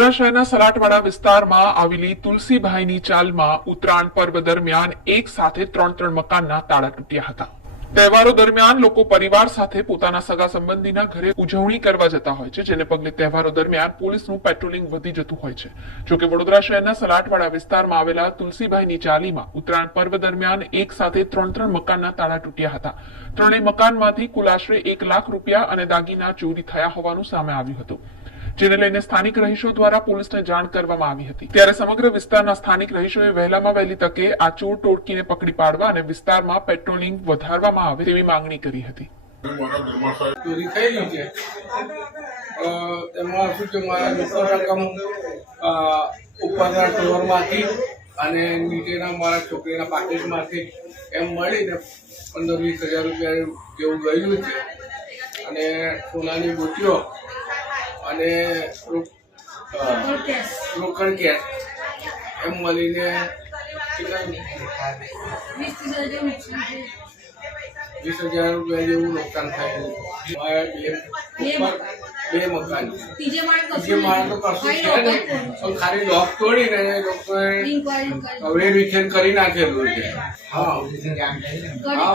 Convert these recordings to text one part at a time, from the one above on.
વડોદરા શહેરના સલાટવાડા વિસ્તારમાં આવેલી તુલસીભાઈની ચાલમાં ઉત્તરાયણ પર્વ દરમિયાન એક સાથે ત્રણ મકાનના તાળા તૂટ્યા હતા। તહેવારો દરમિયાન લોકો પરિવાર સાથે પોતાના સગા સંબંધીના ઘરે ઉજવણી કરવા જતા હોય છે, જેને પગલે તહેવારો દરમિયાન પોલીસનું પેટ્રોલિંગ વધી જતું હોય છે। જોકે વડોદરા શહેરના સલાટવાડા વિસ્તારમાં આવેલા તુલસીભાઈની ચાલીમાં ઉત્તરાયણ પર્વ દરમિયાન એક સાથે ત્રણ મકાનના તાળા તૂટ્યા હતા। ત્રણેય મકાનમાંથી કુલ આશરે 1 લાખ રૂપિયા અને દાગીના ચોરી થયા હોવાનું સામે આવ્યું હતું, જેને લઈને સ્થાનિક રહીશો દ્વારા પોલીસને જાણ કરવામાં આવી હતી। ત્યારે સમગ્ર વિસ્તારના સ્થાનિક રહીશોએ વહેલામાં વહેલી તકે આ ચોર ટોળકીને પકડી પાડવા અને વિસ્તારમાં પેટ્રોલિંગ વધારવામાં આવે તેવી માંગણી કરી હતી। ચોરી થયેલી છે તેમાં શું છે, મારા રોકડ રકમ ઉપરના ટોરમાંથી અને નીચેના મારા છોકરીના પાકીટમાંથી એમ મળીને 15-20 હજાર રૂપિયા જેવું ગયેલું છે અને સોનાની ગોટીઓ અને રોકડ કેશ એમ મળીને 20,000 રૂપિયા જેવું નુકસાન થયેલું। બે મકાન ત્રીજે માળ તો કશું છે નહીં, પણ ખાલી લોક તોડીને લોકોએ હવે વિખેર કરી નાખેલું છે। હા,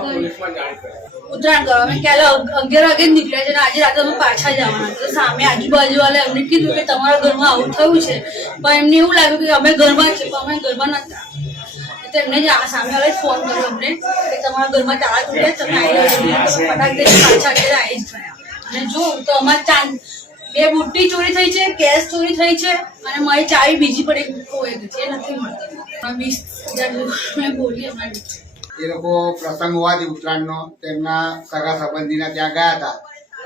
પોલીસમાં જાણ કરી। ઉત્તરાયણ કરવા અમે કાલે 11 વાગે નીકળ્યા છે અને આજે રાતે અમે પાછા જવાના છે। તો સામે આજુબાજુ વાળા એમને કીધું કે તમારા ઘરમાં આવું થયું છે, પણ એમને એવું લાગ્યું કે અમે ઘરમાં છે, પણ અમે ઘરમાં નતા। તો એમને જ સામે વાળા ફોન કર્યો અમને કે તમારા ઘરમાં તાળા તૂટ્યા, તમે આવી રહ્યો ફટાક દઈને પાછા ઘરે આવી જ ગયા। અને જો તો અમારે 2 બુટ્ટી ચોરી થઈ છે, કેશ ચોરી થઈ છે અને મારી ચાવી બીજી પણ એક ખોવાઈ ગઈ છે, એ નથી મળતી। 20,000 મેં બોલી અમારી એ લોકો પ્રસંગ હોવાથી ઉત્તરાયણનો તેમના સગા સંબંધીના ત્યાં ગયા હતા,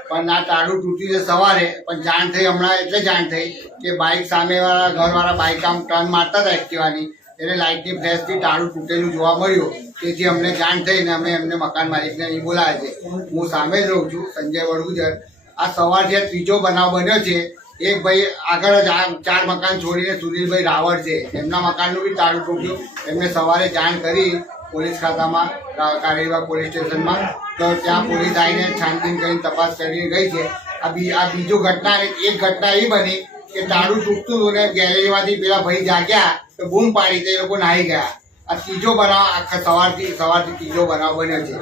પણ આ તાળું તૂટ્યું છે સવારે। પણ જાણ થઈ હમણાં એટલે જાણ થઈ કે બાઇક સામેવાળા ઘરવાળા બાઇક આમ ટર્ન મારતા હતા એક્ટિવાની, એને લાઇટની ફ્લેશથી તાળું તૂટેલું જોવા મળ્યું। તેથી અમને જાણ થઈ ને અમે એમને મકાન માલિકને અહીં બોલાવ્યા છે। હું સામે જ રહું છું, સંજય વડગુજર। આ સવારથી આ ત્રીજો બનાવ બન્યો છે। એક ભાઈ આગળ જ 4 મકાન છોડીને સુનિલભાઈ રાવળ છે, એમના મકાનનું બી તાળું તૂટ્યું। એમને સવારે જાણ કરી પોલીસ ખાતામાં, કારેલીબાગ પોલીસ સ્ટેશનમાં, તો ત્યાં પોલીસ આવીને છાનબીન કરીને તપાસ કરીને ગઈ છે। આ બીજો ઘટના, એક ઘટના એ બની કે તાળું તૂટતું હતું ને ગેલેરીમાંથી પેલા ભાઈ જાગ્યા તો બૂમ પાડી, તે લોકો નાહી ગયા। આ ત્રીજો બનાવ આખા સવારથી ત્રીજો બનાવ બન્યો છે।